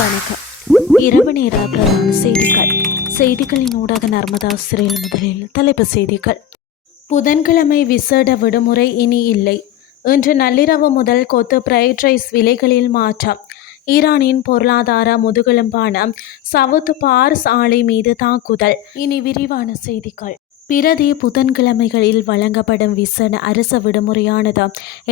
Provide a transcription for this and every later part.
வணக்கம். இரவு நேர பிரதான செய்திகளின் ஊடாக நர்மதா சிறையில் முதலில் தலைப்புச் செய்திகள். புதன்கிழமை விசேட விடுமுறை இனி இல்லை. இன்று நள்ளிரவு முதல் கொத்து பிரைட் ரைஸ் விலைகளில் மாற்றம். ஈரானின் பொருளாதார முதுகெலும்பான சவுத் பார்ஸ் ஆலை மீது தாக்குதல். இனி விரிவான செய்திகள். பிரதி புதன்கிழமைகளில் வழங்கப்படும் விசேட அரச விடுமுறையானது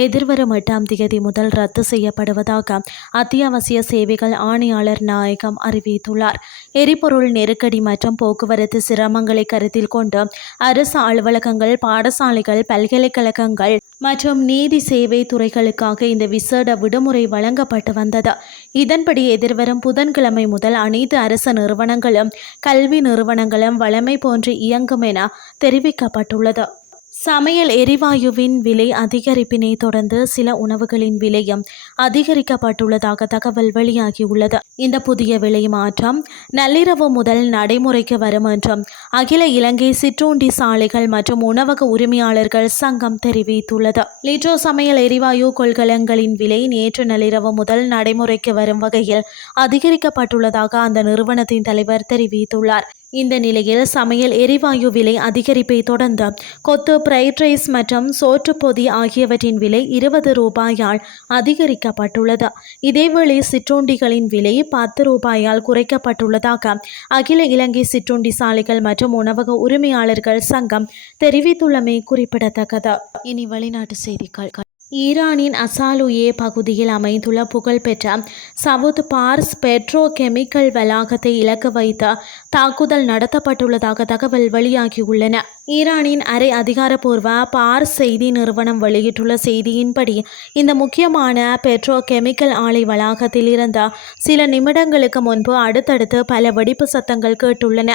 எதிர்வரும் 8ஆம் தேதி முதல் ரத்து செய்யப்படுவதாக அத்தியாவசிய சேவைகள் ஆணையாளர் நாயகம் அறிவித்துள்ளார். எரிபொருள் நெருக்கடி மற்றும் போக்குவரத்து சிரமங்களை கருத்தில் கொண்டு அரசு அலுவலகங்கள், பாடசாலைகள், பல்கலைக்கழகங்கள் மற்றும் நீதி சேவை துறைகளுக்காக இந்த விசேட விடுமுறை வழங்கப்பட்டு வந்தது. இதன்படி எதிர்வரும் புதன்கிழமை முதல் அனைத்து அரசு நிறுவனங்களும் கல்வி நிறுவனங்களும் வழமை போன்று இயங்கும் என தெரிவிக்கப்பட்டுள்ளது. சமையல் எரிவாயுவின் விலை அதிகரிப்பினை தொடர்ந்து சில உணவுகளின் விலையும் அதிகரிக்கப்பட்டுள்ளதாக தகவல் வெளியாகியுள்ளது. இந்த புதிய விலை மாற்றம் நள்ளிரவு முதல் நடைமுறைக்கு வரும் என்றும் அகில இலங்கை சிற்றுண்டி சாலைகள் மற்றும் உணவக உரிமையாளர்கள் சங்கம் தெரிவித்துள்ளது. லிட்ரோ சமையல் எரிவாயு கொள்கலன்களின் விலை நேற்று நள்ளிரவு முதல் நடைமுறைக்கு வரும் வகையில் அதிகரிக்கப்பட்டுள்ளதாக அந்த நிறுவனத்தின் தலைவர் தெரிவித்துள்ளார். இந்த நிலையில் சமையல் எரிவாயு விலை அதிகரிப்பை தொடர்ந்து கொத்து பிரைட் ரைஸ் மற்றும் சோற்றுப்பொதி ஆகியவற்றின் விலை 20 ரூபாயால் அதிகரிக்கப்பட்டுள்ளது. இதேவேளை சிற்றுண்டிகளின் விலை 10 ரூபாயால் குறைக்கப்பட்டுள்ளதாக அகில இலங்கை சிற்றுண்டி சாலைகள் மற்றும் உணவக உரிமையாளர்கள் சங்கம் தெரிவித்துள்ளமை குறிப்பிடத்தக்கது. இனி வெளிநாட்டு செய்திகள். ஈரானின் அசாலுயே பகுதியில் அமைந்துள்ள புகழ்பெற்ற சவுத் பார்ஸ் பெட்ரோ கெமிக்கல் வளாகத்தை இலக்கு வைத்து தாக்குதல் நடத்தப்பட்டுள்ளதாக தகவல் வெளியாகியுள்ளன. ஈரானின் அரை அதிகாரப்பூர்வ பார்ஸ் செய்தி நிறுவனம் வெளியிட்டுள்ள செய்தியின்படி இந்த முக்கியமான பெட்ரோ கெமிக்கல் ஆலை வளாகத்தில் இருந்த சில நிமிடங்களுக்கு முன்பு அடுத்தடுத்து பல வெடிப்பு சத்தங்கள் கேட்டுள்ளன.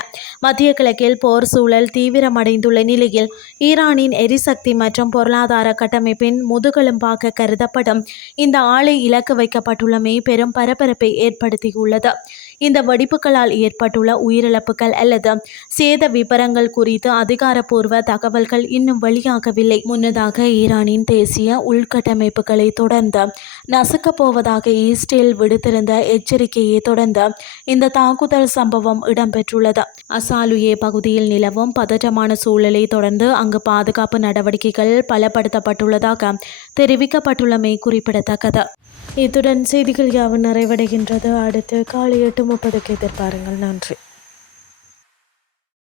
மத்திய கிழக்கில் போர் சூழல் தீவிரமடைந்துள்ள நிலையில் ஈரானின் எரிசக்தி மற்றும் பொருளாதார கட்டமைப்பின் முதுகெலும்பாக கருதப்படும் இந்த ஆலை இலக்கு வைக்கப்பட்டுள்ளமை பெரும் பரபரப்பை ஏற்படுத்தியுள்ளது. இந்த வெடிப்புகளால் ஏற்பட்டுள்ள உயிரிழப்புகள் அல்லது சேத விபரங்கள் குறித்து அதிகாரப்பூர்வ தகவல்கள் இன்னும் வெளியாகவில்லை. முன்னதாக ஈரானின் தேசிய உள்கட்டமைப்புகளை தொடர்ந்து நசுக்கப் போவதாக இஸ்ரேல் விடுத்திருந்த எச்சரிக்கையை தொடர்ந்து இந்த தாக்குதல் சம்பவம் இடம்பெற்றுள்ளது. அசாலுயே பகுதியில் நிலவும் பதற்றமான சூழலை தொடர்ந்து அங்கு பாதுகாப்பு நடவடிக்கைகள் பலப்படுத்தப்பட்டுள்ளதாக தெரிவிக்கப்பட்டுள்ளமை குறிப்பிடத்தக்கது. இத்துடன் செய்திகள் யாவும் நிறைவடைகின்றது. அடுத்து காலை 8:30 எதிர்பாருங்கள். நன்றி.